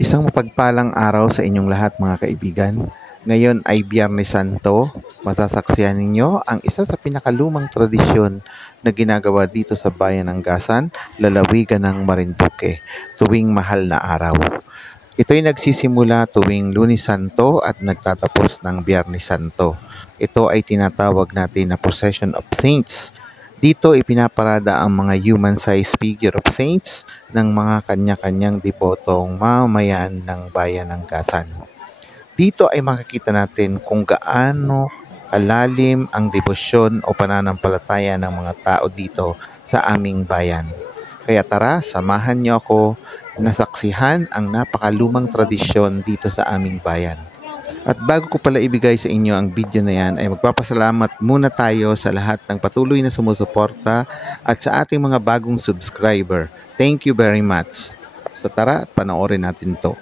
Isang mapagpalang araw sa inyong lahat mga kaibigan. Ngayon ay Biyernes Santo. Masasaksihan ninyo ang isa sa pinakalumang tradisyon na ginagawa dito sa bayan ng Gasan, lalawigan ng Marinduque, tuwing mahal na araw. Ito'y nagsisimula tuwing Lunes Santo at nagtatapos ng Biyernes Santo. Ito ay tinatawag natin na Procession of Saints. Dito ipinaparada ang mga human-sized figure of saints ng mga kanya-kanyang debotong mamamayan ng bayan ng Gasan. Dito ay makikita natin kung gaano kalalim ang debosyon o pananampalataya ng mga tao dito sa aming bayan. Kaya tara, samahan niyo ako na saksihan ang napakalumang tradisyon dito sa aming bayan. At bago ko pala ibigay sa inyo ang video na yan, ay magpapasalamat muna tayo sa lahat ng patuloy na sumusuporta at sa ating mga bagong subscriber. Thank you very much. So tara, panoorin natin to.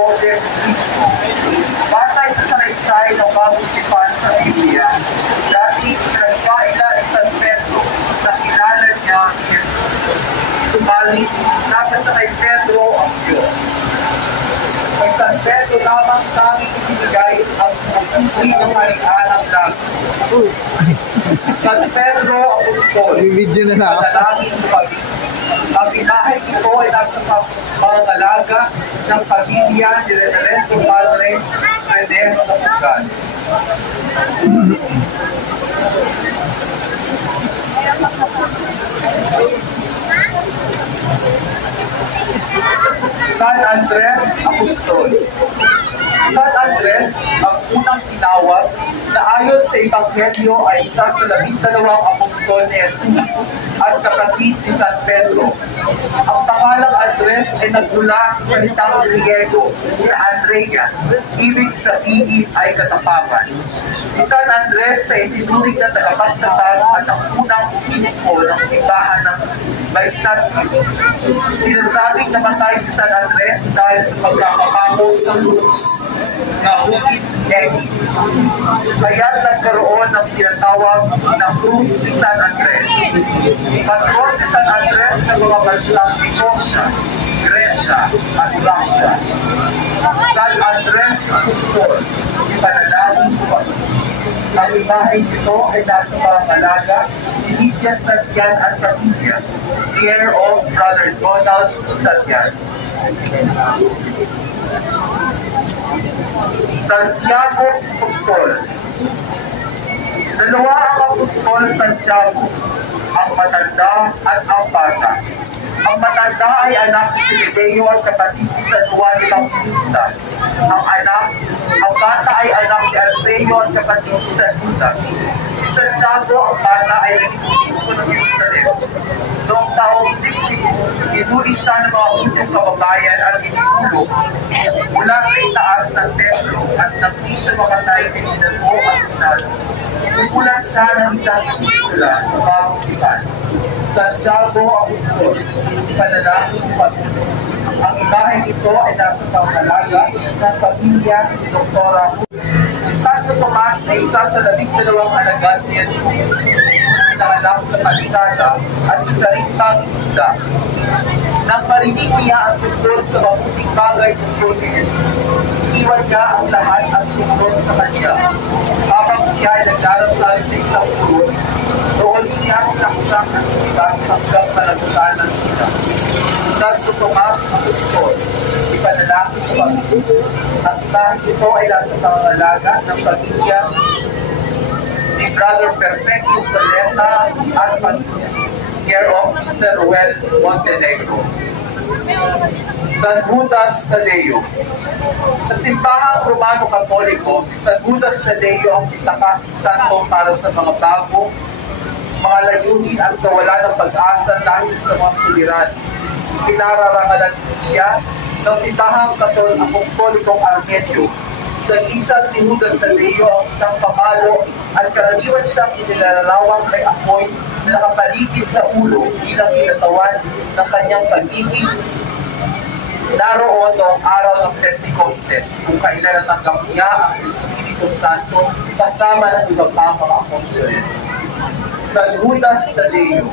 Joseph Cristo. Batay sa salaysay ng bagong tipan sa Biblia, dati nagpaila ni San Pedro na kilala niya si Jesus. Subalit, nasa sa kay Pedro ang Diyos. Kay San Pedro lamang tanging ibinigay ang pumupuri ng halian ng langit. San Pedro ang Apostol, Video na na. panalangin pag ang inahe ito ay nasa pangalaga ng pamilya ni Reverendo Padre Fredero Kapugan. San Andres Apostol. San Andres ang unang tinawag na ayon sa Ebanghelyo ay isa sa 12 apostol ni Jesus at kapatid ni San Pedro. Ang pangalang Andres ay nagmula sa salitang Griego na Andrea, ibig sabihin ay katapangan. Si San Andres ay itinuring na tagapagtatag at ang unang obispo ng simbahan ng Byzantium. Sinasabing namatay si San Andres dahil sa pagkakapako sa krus na hukit Eki. Kaya't nagkaroon ng tinatawag na krus ni San Andres. Patron si San Andres sa mga bansang Nicosia, Grecia at Lancia. San Andres Apostol, ipanalangin sumagot. Ang imahe nito ay nasa pangalaga ni Lydia Santian at pamilya, care of Brother Donald Santian. Santiago Apostol. Dalawa ang Apostol Santiago, ang matanda at ang bata. Ang matanda ay anak ni Zebedeo at kapatid ni San Juan Bautista. Ang bata ay anak ni Alfeo at kapatid ni San Judas. Si Santiago, ang bata ay naging obispo ng Jerusalem. Noong taong 60, inuri siya ng mga unang kababayan at inulog mula sa itaas ng templo at nagdi siya mamatay kay Sinago at Sinalo. Sumulat siya ng isang epistula sa bagong tipan. Santiago Apostol, panalangin patuloy. Ang imahe nito ay nasa pangalaga ng pamilya ni Doktora. Si Santo Tomas ay isa sa 12 alagad ni Jesus, pinanganak sa kalsada at isa rin pang isda. Nang marinig niya ang tungkol sa mabuting bagay tungkol ni Jesus, iwan niya ang lahat at sumunod sa kanya. Habang siya ay nagdarasal sa isang purot, doon siya sinaksak ang sibat hanggang palagutan ng sila. Santo Tomas Apostol, ipanalangin sa pamilya. Ang imahe ito ay nasa pangalaga ng pamilya ni Brother Perfecto Saleta at pamilya, care of Mr. Ruel Montenegro. San Judas Tadeo. Sa simbahang Romano-Katoliko, si San Judas Tadeo ang pinakasing santo para sa mga bago, mga layunin at kawalan ng pag-asa dahil sa mga suliran. Pinararangalan siya ng simbahang Apostolikong Armenio. Sa isang ni Judas Tadeo ang isang pamalo at karaniwan siyang inilalawang kay apoy na nakapaligid sa ulo bilang kinatawan ng kanyang pagiging naroon noong araw ng Pentecostes kung kailan natanggap niya ang Espiritu Santo kasama ng iba pang mga apostoles. San Judas Tadeo,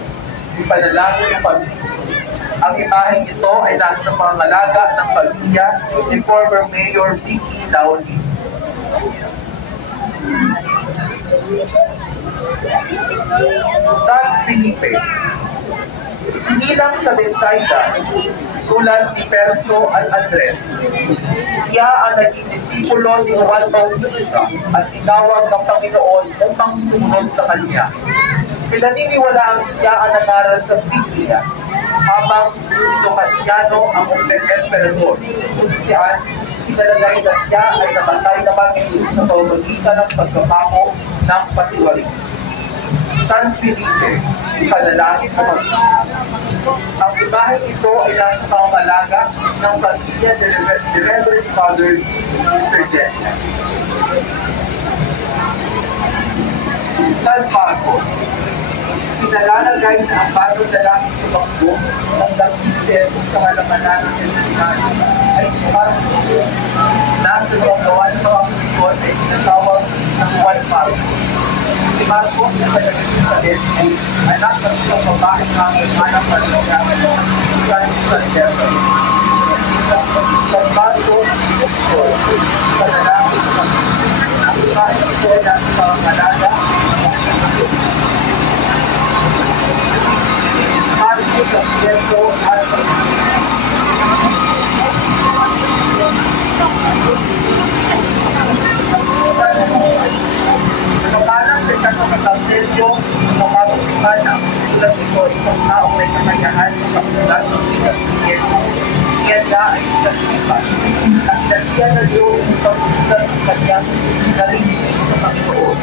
ipanalangin ng pamilya. Ang imaheng ito ay nasa pangalaga ng pamilya ni former Mayor Vicky Laoli. San Felipe. Isinilang sa Bethsaida tulad ni Perso at Andres. Siya ang naging disipulo ni Juan Bautista at tinawag ng Panginoon upang sumunod sa kanya. Pinaniniwalaan siya ang nangaral sa Biblia habang si Domasiano ang emperador. Kung siya pinalagay na siya ay namatay na pamilya sa pamamagitan ng pagkapako ng patiwalik. San Felipe, panalangin sa pamilya. Ang imahe ito ay nasa pangalaga ng pamilya ni Reverend Father Sergent. San Marcos, pinalalagay na ang bagong lalaki tumakbo ng dangin si Jesus sa halamanan ng Jerusalem ay si Marcos tinatawag ng Juan Marcos. Si Marcos na taga-Jesús sa Leslie, anak ng isang babae na anak Maria, sa Jefferson. San Marcos, sa lalaki sa ang babae ng Kuya sa Manalaga, Marcos at Pedro Alvarez. Nakapalas sa isang kataltelyo, mapapag ang tulad ito isang taong may kakayahan sa pagsulat ng isang Diego. Kaya ay isang iba. At nasiya na Diyos ang pagsulat ng kanyang narinig sa Panginoon.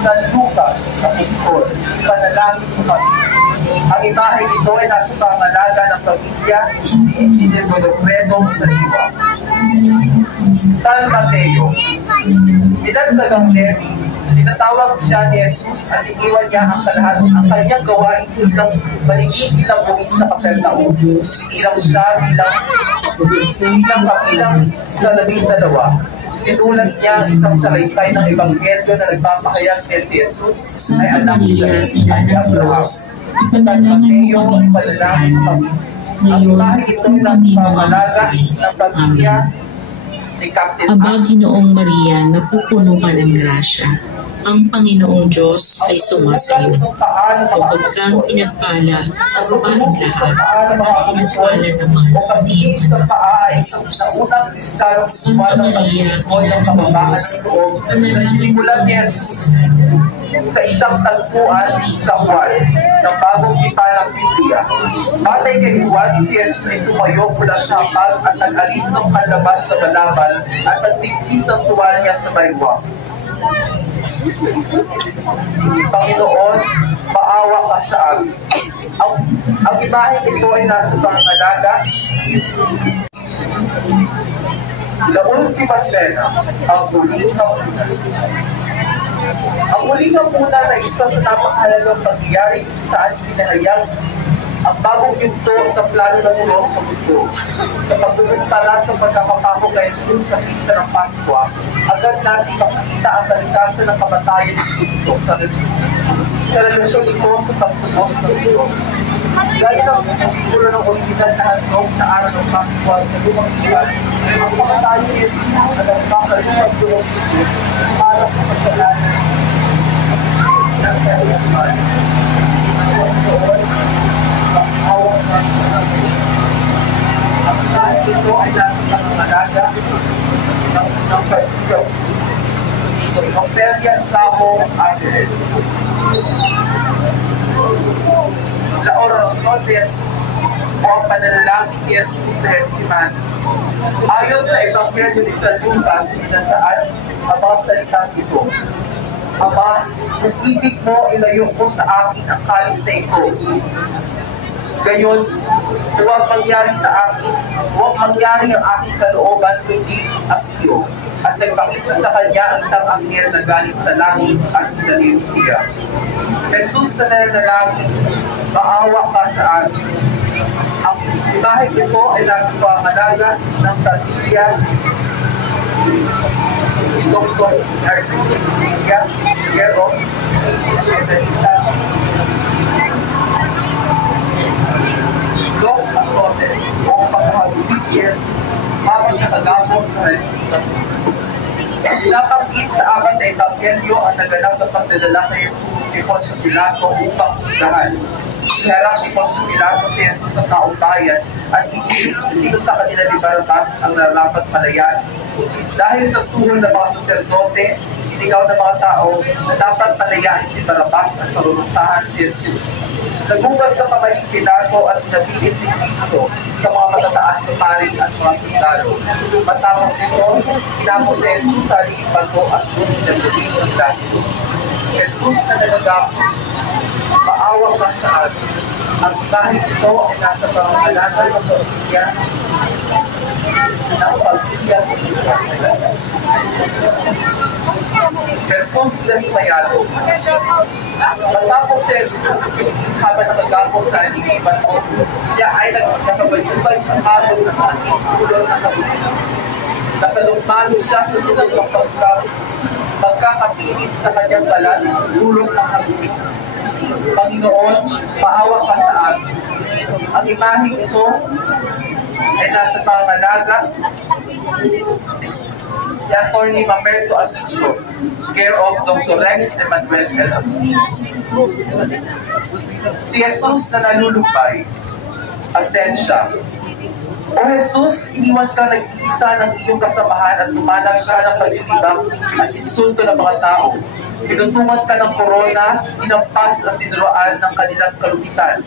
San Lucas, Apostol, panalangin sa Panginoon. Ang imahe nito ay nasa pangalaga ng pamilya ni Engineer Godofredo sa Diwa. San Mateo, bilang sa Gangleri, tinatawag siya ni Jesus at iniwan niya ang kanyang gawain bilang maligigil ng buwis sa Kapernaum. Ilang siya bilang kapilang sa 12. Sinulat niya isang salaysay ng Ebanghelyo na nagpapahayag kay si Jesus ay anak ni Abraham. Ipanalangin mo kami masahan. Ngayon, kung kami mamamahay. Amen. Aba, Ginoong Maria, napupuno ka ng grasya. Ang Panginoong Diyos ay sumasayo. Bukod kang pinagpala sa babaeng lahat at pinagpala naman ni iyong anak sa Jesus. Santa Maria, Ina ng Diyos, ipanalangin mo kami kasalanan. Sa isang tagpuan sa Juan ng bagong tipa ng Biblia. Batay kay Juan, si Jesus ay tumayo mula sa hapag at nag-alis ng kanlabas sa balabal at nagbigkis ng tuwalya sa baywang. Panginoon, maawa ka sa amin. Ang imahe nito ay nasa pangalaga. La Última Cena, ang huling hapunan. Ang huling hapunan na isa sa napakahalagang pangyayari saan pinahayag ang bagong yugto sa plano ng Diyos sa mundo. Sa pagtutuntala sa pagkakapako kay Jesus sa pista ng Paskwa, agad natin makikita ang kalikasan ng kamatayan ni Kristo sa relasyon ito sa pagtubos ng Diyos. Gaya ng siguro ng original na handog sa araw ng Paskwa sa lumang ilan, ang kamatayan ni Jesus na nagpakalipag doon para sa kasalanan ng kailangan. Ang kahit ito ay nasa pangalaga ng pagkaw. Opelia Samo Angeles. La Oración de Jesus o ang pananalangin ni Jesus sa Getsemani. Ayon sa Ebanghelyo ni San Lucas, inasaan ang mga salitang ito. Ama, kung ibig mo, ilayo ko sa akin ang kalis na ito. Gayon, huwag mangyari sa akin, huwag mangyari ang aking kalooban, kundi ang iyo. At nagpakita sa kanya ang isang anghel na galing sa langit at sinaliw siya. Jesus na nanalangin, maawa ka sa akin. Ang imahe nito ay nasa pangalaga ng pamilya ni Dr. Arturis Villa, Guerrero, Jesus Evelitas, Los Acotes, o pagkakagigil, habang nakagapos sa resulta. Nabanggit sa apat na Ebanghelyo ang naganap na pagdadala kay Jesus kay Poncio Pilato upang husgahan. Iharap ni Poncio Pilato si Jesus sa taong bayan at ipilit sino sa kanila ni Barrabas ang narapat palayan. Dahil sa suhol ng mga saserdote, sinigaw ng mga tao na dapat palayain si Barrabas at parurusahan si Jesus. Nagugas sa kamay si Pilato at nabilis si Cristo sa mga matataas na paring at mga sundalo. Matapos ito, kinapos si Jesus sa aling bato at doon nagdating ng lahat. Jesus na nagagapos, maawa ka sa atin. Ang kahit ito ay nasa pangalanan ng pamilya ng pamilya sa pamilya. Jesus desmayado. Matapos si Jesus habang nakagapos sa aling bato, siya ay nagkakabayubay sa kalong ng sakit tulad ng kabuti. Nakalukmano siya sa tulad ng pagkakapilit sa kanyang balat, dulot ng hagulong. Panginoon, maawa ka sa amin. Ang imaheng ito ay nasa pangalaga ni Atty. Mamerto Asuncion, care of Dr. Rex Emmanuel L. Asuncion. Si Jesus na nalulumbay, asensya. O Jesus, iniwan ka nag-iisa ng iyong kasamahan at tumanas ka ng pagdilibang at insulto ng mga tao. Pinutungan ka ng korona, inampas at tinuruan ng kanilang kalupitan.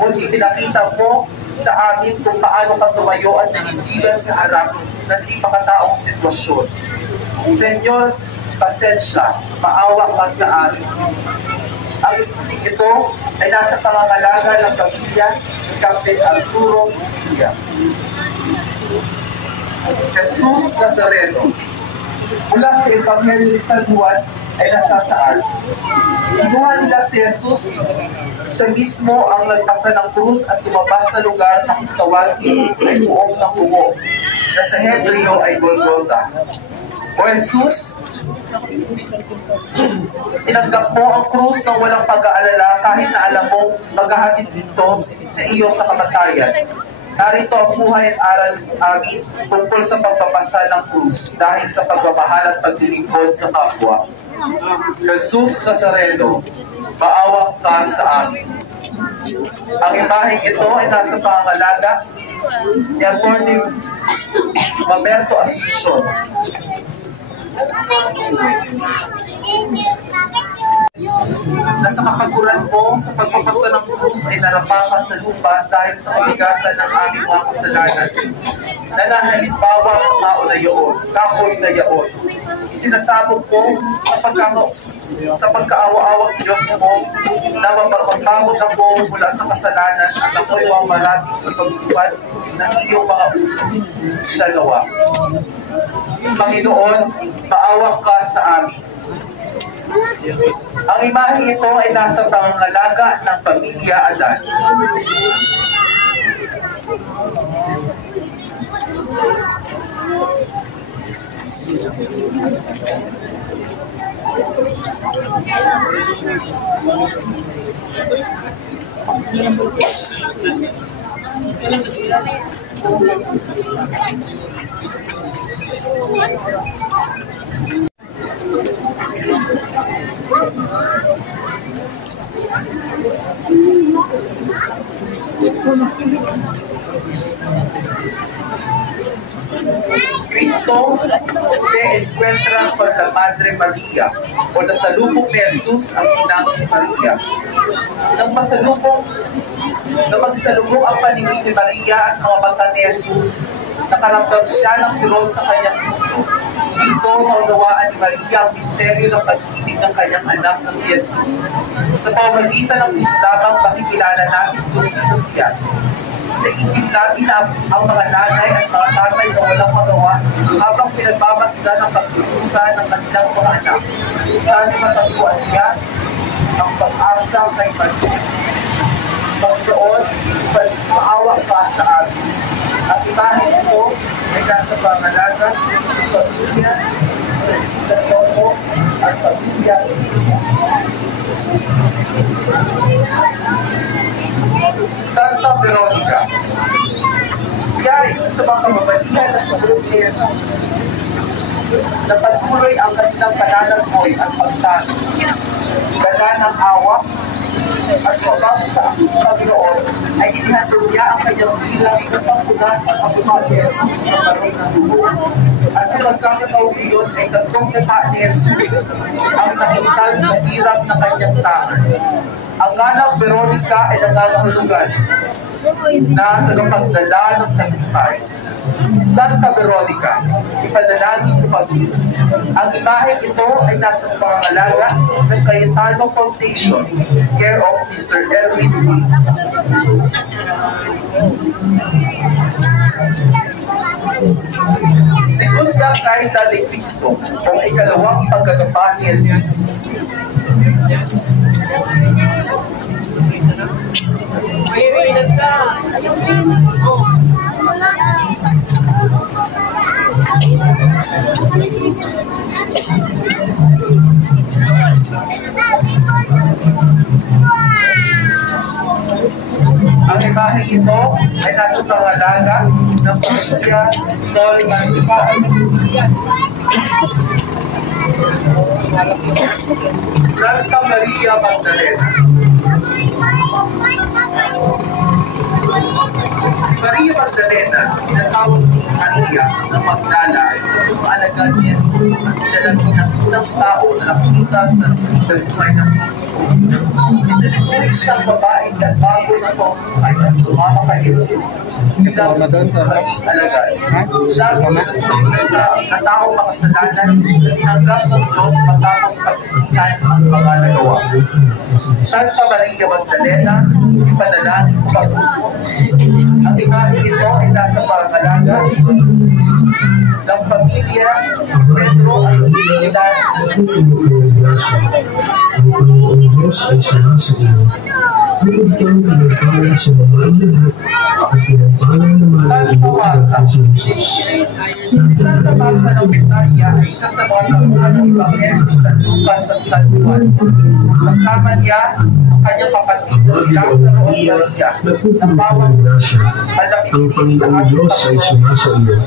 Ngunit pinakita mo sa amin kung paano ka tumayo at nanindigan sa harap ng di makataong sitwasyon. Senyor, pasensya, maawa ka sa amin. Ang ito ay nasa pangangalaga ng pamilya ni Captain Arturo Villa. Jesus Nazareno, mula sa Ebanghelyo ni San Juan ay nasasaan. Kinuha nila si Jesus, siya mismo ang nagpasa ng krus at tumaba sa lugar na kung tawagin ay buong ng bungo, na sa Hebreo ay Golgotha. O Jesus, tinanggap mo ang krus ng walang pag-aalala kahit na alam mong maghahatid dito sa iyo sa kamatayan. Narito ang buhay at aral amin tungkol sa pagpapasa ng krus dahil sa pagmamahal at paglilingkod sa kapwa. Jesus Nazareno, maawa ka sa amin. Ang imaheng ito ay nasa pangangalaga ni Atty. Mamerto Asuncion. Nasa kapaguran mo sa pagpapasa ng krus ay narapa ka sa lupa dahil sa kabigatan ng aming mga kasalanan. Nanahalimbawa sa tao na iyon, kahoy na iyon. Isinasabog mo sa pagkaawa-awang Diyos mo na mapagpapamot ako mula sa kasalanan at ako'y mamarating sa pagbubuhat ng iyong mga utos. Siya nawa. Panginoon, maawa ka sa amin. Ang imaheng ito ay nasa pangangalaga ng pamilya Adan. Cristo se encuentra con la Madre María o nasalubong ni Jesus ang inang si Maria. Nang magsalubong ang paningin ni Maria at mga mata ni Jesus, nakaramdam siya ng kirot sa kanyang puso. Dito maunawaan ni Maria ang misteryo ng pag-ibig ng kanyang anak na si Jesus. Sa pamamagitan ng mistabang makikilala natin kung sino siya. Sa isip natin na ang mga nanay at mga tatay na walang magawa habang pinagmamasdan ng pagtutusan ng kanilang mga anak. Sana matagpuan niya ang pag-asa kay Maria. Pagdoon, maawa ka sa amin. At imahin ito ay nasa pangalaga, pamilya, pamilya, at pamilya. Santa Veronica. Siya ay isa sa mga kababalihan na sumunod ni Jesus. Napatuloy ang kanilang pananaghoy at pagtanos. Gala ng awa at pabag sa Panginoon ay inihandog niya ang kanyang bilang upang punasan ang mga Jesus na barong ng dugo. At sa pagkakataong iyon ay tatlong mukha ni Jesus ang nakintal sa hirap na kanyang tangan. Ang ganang Veronica ay nangangahulugan na tagapagdala ng tagumpay. Santa Veronica, ipanalangin mo kami. Ang imaheng ito ay nasa pangangalaga ng Cayetano Foundation, care of Mr. Erwin Lee. Segunda Caída de Cristo, o ikalawang pagkagapa ni Jesus. Ayaw, Ang imaheng ito ay nasa pangalaga ng pamilya Soliman Ipaan. Santa Maria Magdalena. Maria Magdalena, tinatawag ni Maria ng Magdala, ay isa sa mga alagad ni Jesus at pinalagay ng unang tao na nakita sa buhay ng Kristo. Itinuturing siyang babaeng bago na pamumuhay at sumama kay Jesus. Bilang maging alagad. Siya ang na taong makasalanan na tinanggap ng Diyos matapos pagsisihan ang mga nagawa. Santa Maria Magdalena, ipanalangin ko pag-uso. Ang imahe ito ay nasa pangalaga ng pamilya Pedro at Sinilan. Diyos ay sumasagot. Ikaw ang nagpala sa mga lahat at pinapalang naman ang iba't sa Jesus. Santa Marta ng Betania ay isa sa mga nakuha ng Ebanghelyo sa Lucas at San Juan. Kasama niya ang kanyang kapatid na si Lazaro at Maria na bawang malaki Ang Panginoong Diyos ay sumasagot.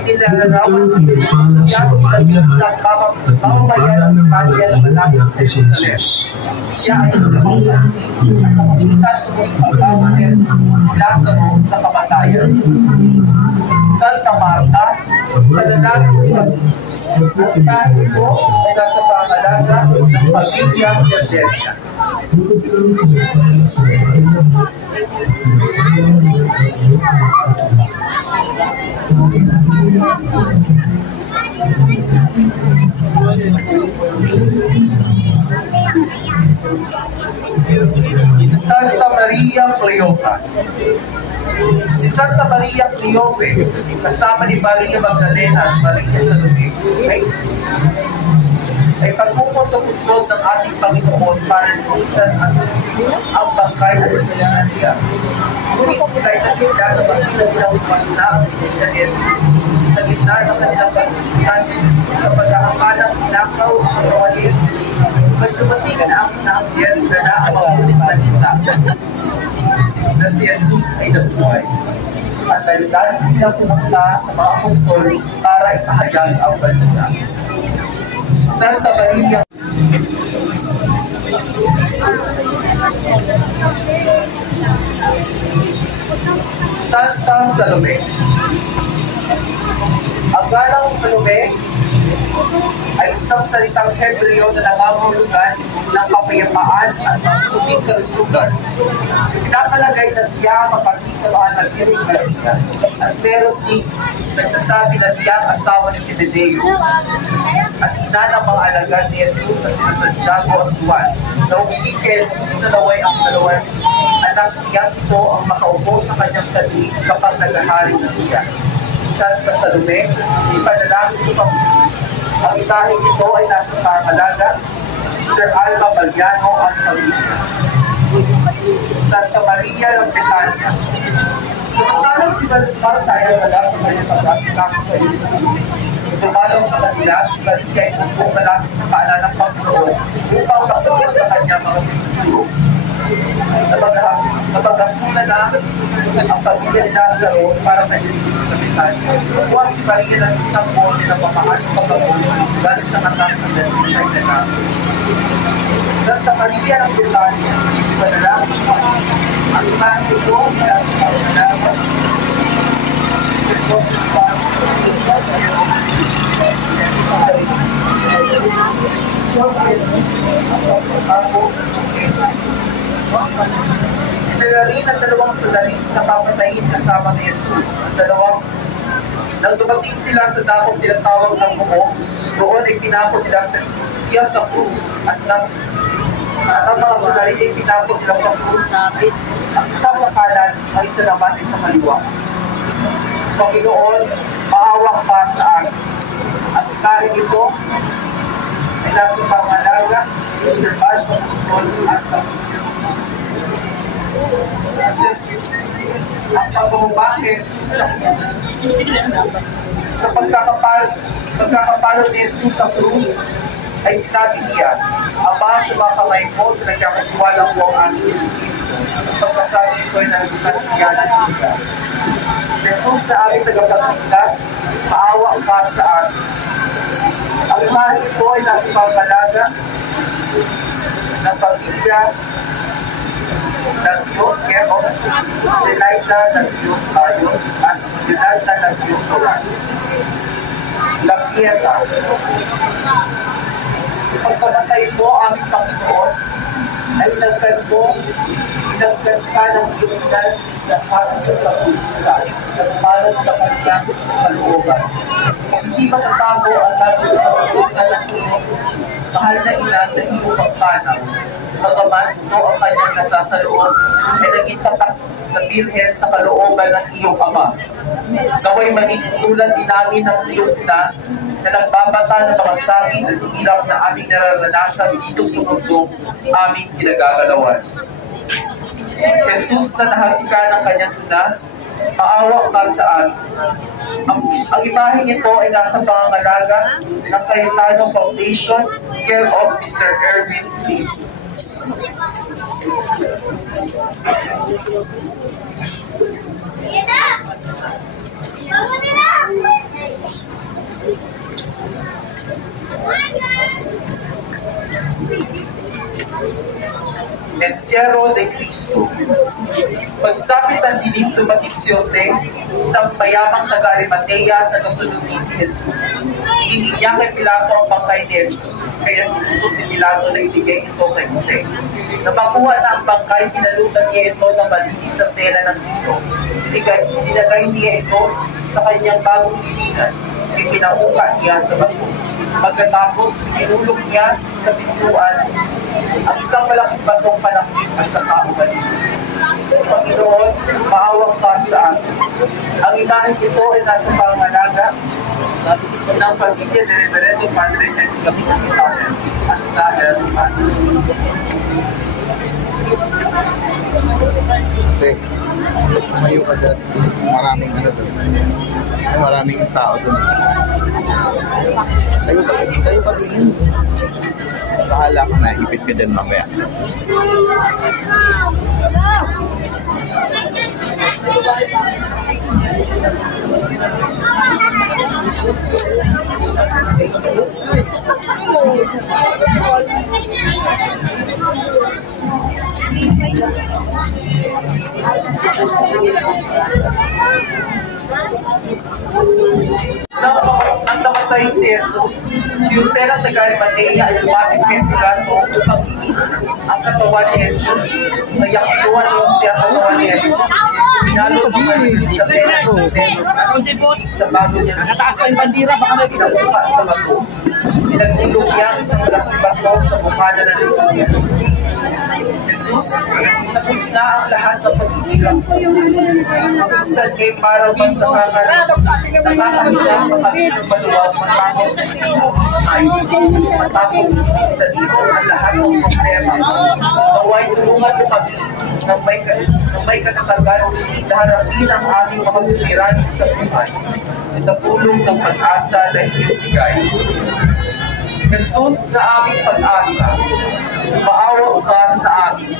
Ininalarawan Ikaw ang nagpala sa babaeng lahat at pinapalang naman ang iba't sa Jesus. siya ay nakakita at nakakita sa muling pagbawa ni Lazaro sa kamatayan. Santa Marta, panalangin niya. Ang kahit ito ay nasa pangalaga ng pamilya Serdelia. Santa Maria Cleopas. Si Santa Maria Cleope, kasama ni Maria Magdalena at Maria Salome, ay pagkuko sa puntod ng ating Panginoon para lumisan ang bangkay at kailangan niya. Ngunit sila ay nakita sa pagkita nilang umasnak sa Jesus sa gitna ng kanilang pagkikitan sa pag-aakalang pinakaw ng mga Jesus. May dumating ang pinakabiyar na naawakulit sa kita na si Jesus ay nabuhay. At dahil sila pumunta sa mga apostol para ipahayag ang balita. Santa Maria Santa Salome. Ang galang Salome ay isang salitang Hebreo na nangangahulugan ng kapayapaan at mabuting kalusugan. Pinapalagay na siya ang mapagkikalaan ng Piring Maria at meron din nagsasabi na siya ang asawa ni Zebedeo at ina ng mga alagad ni Jesus na sina Santiago at Juan na umiling kay Jesus na naway ang dalawang anak niya ito ang makaupo sa kanyang tabi kapag naghahari na siya. Santa Salome, ipanalangin ko pang ang itahing ito ay nasa pangalaga si Sir Alma Balliano at pamilya. Santa Maria ng Betania. Samantalang si Marta ay wala sa kanyang pag-asikasa sa Jesus. Tumalaw sa kanila, si Maria ay bukong malapit sa paanan ng Panginoon upang makita sa kanya mga pinuturo. Napaghapunan na ang pamilya ni Lazaro para kay Jesus sa Betania. Kuha si Maria ng isang bote ng pamahan ng pagkabulo galing sa katas ng Belisay na namin. Sa Maria ng Betania, ipanalangin ko ang imahe ito na pangalaman Inilari ng dalawang sandali na papatayin kasama ni Jesus. Ang dalawang, nang dumating sila sa dakong tinatawag ng buhok, doon ay pinapot nila siya sa krus at ang mga sandali ay pinapot nila sa krus. Ang isa sa kanan, ang isa naman ay sa kaliwa. Panginoon, maawang pa sa akin. At kahit ito ay nasa pangalaga, Mr. Bash, Panginoon at pamilya. Kasi ang pagbubahe sa pagkakapal Pagkakapalo ni Jesus sa krus, ay sinabi niya, Ama, sa mga kamay mo, pinagkakatiwala ko ang aking espiritu. Pagkasabi ko ay nalimutan niya ng Diyos. Jesus na aming tagapagligtas, maawa ka sa amin. Ang imahe ito ay nasa pangalaga ng pamilya ng Diyos, Kero, Delighta ng Diyos Ayon, at Delighta ng Diyos Oran. Lapieta. Pagkamatay mo aming Panginoon, ay inagkan ka ng iunan ng parang sa pagkakulisan, ng parang sa kanyang kalooban. Hindi matatago ang namin sa pagkakulisan ng iyong mahal na ina sa iyong pagpanaw. Bagaman ito ang kanyang nasasaloob, ay naging tatak na bilhen sa kalooban ng iyong Ama. Naway magiging tulad din namin ng iyong ina na nagbabata ng mga sakit at hirap na aming nararanasan dito sa mundong aming pinagagalawan. Jesus na nahagka ng kanyang ina, maawa ka sa amin. Ang imaheng ito ay nasa pangangalaga ng Cayetano Foundation, care of Mr. Erwin Lee. Entierro de Cristo. Pagsapit ang dilim tumating si Jose, isang mayamang taga-Arimatea na kasunod ni Jesus. Iniiyak kay Pilato ang bangkay ni Jesus, kaya tinuto si Pilato na ibigay ito kay Jose. Na makuha na ang bangkay, pinalutan niya ito ng malinis sa tela ng dito. Dinagay niya ito sa kanyang bagong lilingan, ipinauka niya sa bato. Pagkatapos, tinulog niya sa pintuan ang isang malaking batong panakit at saka umalis. Panginoon, maawang ka sa amin. Ang imahen ito ay nasa pangalaga ng pamilya ni Reverendo Padre Jessica Pizarro at sa Herman. Okay. Tumayo ka dyan. Maraming ano doon. Maraming tao doon. Tayo pa din. Bahala ka na. Ipit ka dyan mamaya. Nang namatay si Jesus, si Jose ng taga-Arimatea ay lumapit kay Pilato upang hingin ang katawan ni Jesus. Kaya kinuha ni Jose ang katawan ni Jesus. Pinalo ang malinis sa tela ng templo at sa bago niya ng bandira pinabuka sa bato. Pinagulog niya isang malaking bato sa mukha na naluluya. Jesus, tapos na ang lahat ng pagkikilap ko. Minsan kay parang mas nakakahilang makakilong maluwag matapos sa libo ang lahat ng problema. Naway tulungan mo kami ng may katatagan na harapin ang aming mga suliranin sa buhay sa tulong ng pag-asa na ibigay. Jesus na aming pag-asa, maawa ka sa amin.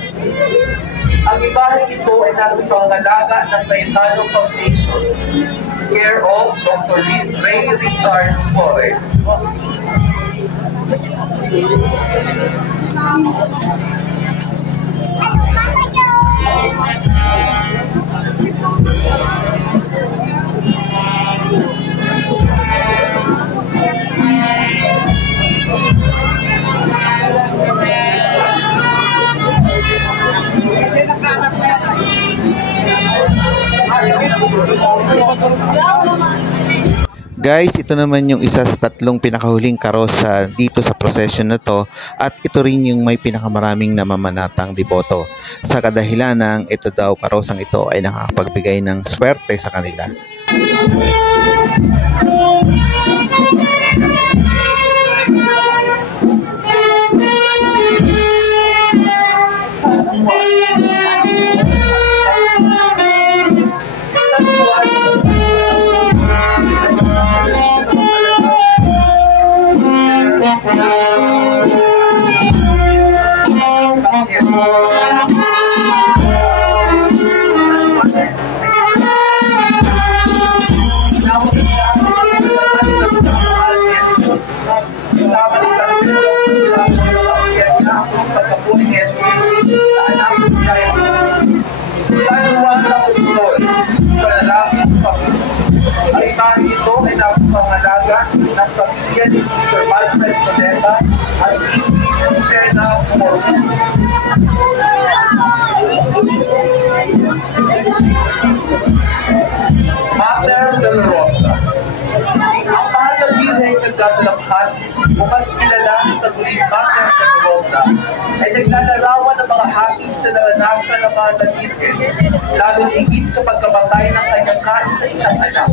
Ang imahe ito ay nasa pangalaga ng Cayetano Foundation, care of Dr. Ray Richard Sore. Guys, ito naman yung isa sa tatlong pinakahuling karosa dito sa procession na to at ito rin yung may pinakamaraming namamanatang deboto. Sa kadahilan ng ito daw karosang ito ay nakakapagbigay ng swerte sa kanila. Soleta at Lucena Morgan. Mater Dolorosa. Ang mahal na Birheng nagdadalanghan, bukas kilala sa tuwing Mater Dolorosa, ay naglalarawan ng mga hapis na naranasan ng mga nagigit, lalo higit sa pagkamatay ng kanyang kaisa-isang anak.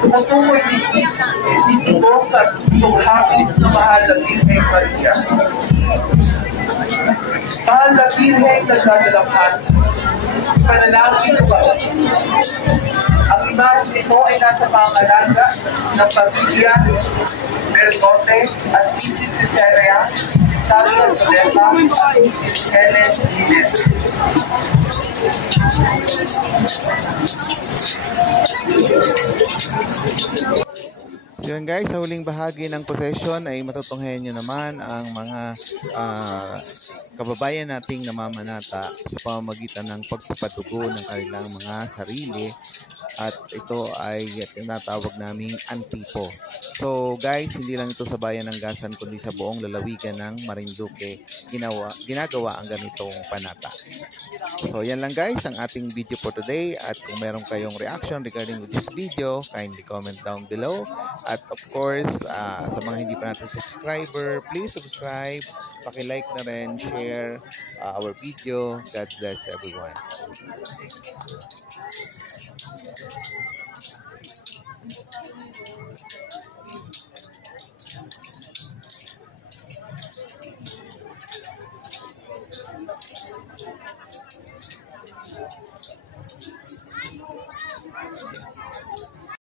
Tutukoy dito sa itong hapis na mahal na Birheng Maria. Mahal na Birheng nagdadalanghan, panalangin ba? Ang imahe nito ay nasa pangalaga ng pamilya, Bergote at Isis Cesarea, Santa Soleta, Helen Ginette. So yun guys, sa huling bahagi ng procession ay matutunghayan nyo naman ang mga kababayan nating namamanata sa pamamagitan ng pagpapadugo ng kanilang mga sarili, at ito ay tinatawag naming antipo. So guys, hindi lang ito sa bayan ng Gasan kundi sa buong lalawigan ng Marinduque ginagawa ang ganitong panata. So yan lang guys ang ating video for today, at kung meron kayong reaction regarding with this video, kindly comment down below. At of course, sa mga hindi pa natin subscriber, please subscribe, paki-like na rin, share our video. God bless everyone.